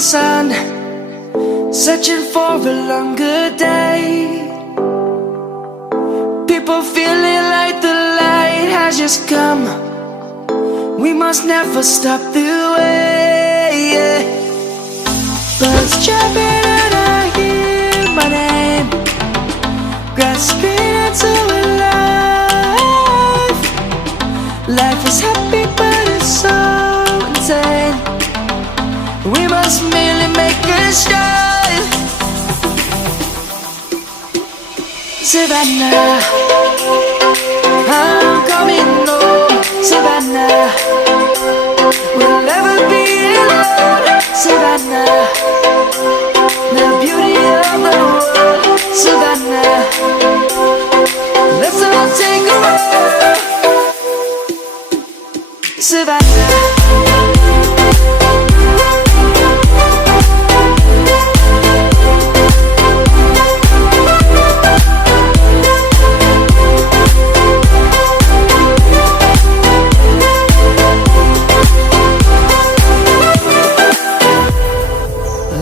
sun, searching for a longer day. People feeling like the light has just come. We must never stop the way, yeah. Birds chirping and I hear my name, grasping into a life. Life is happy but it's so insane. We must merely make a start. Savannah, I'm coming home. Savannah, we'll never be alone. Savannah, the beauty of the world. Savannah, let's all take a walk. Savannah.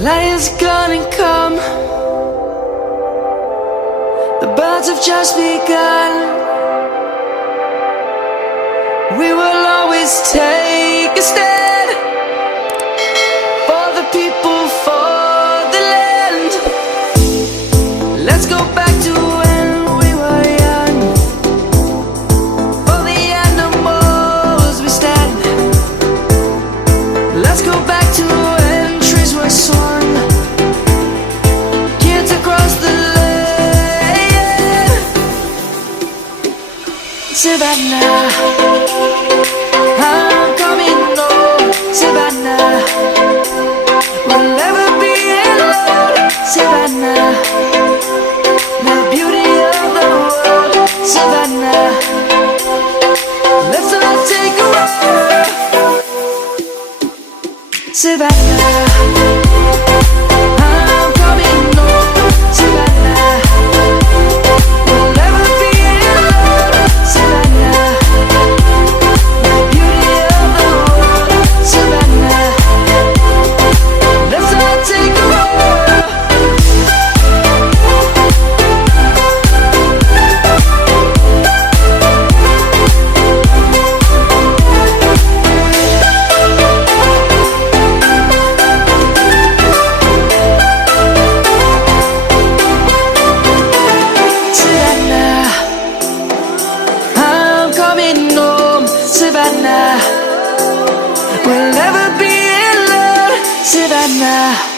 Light is gonna come. The birds have just begun. We will always take a stand for the people, for the land. Let's go back to when we were young. For the animals we stand. Let's go back to when trees were swung. Kids across the land. Savannah, I'm coming home. Savannah, we'll never be alone. Savannah, the beauty of the world. Savannah, let's all take a walk. Savannah, I'm coming home. Savannah, we'll never be alone. Savannah, the beauty of the world. Savannah, let's all take a walk. Savannah, we'll never be alone. Savannah.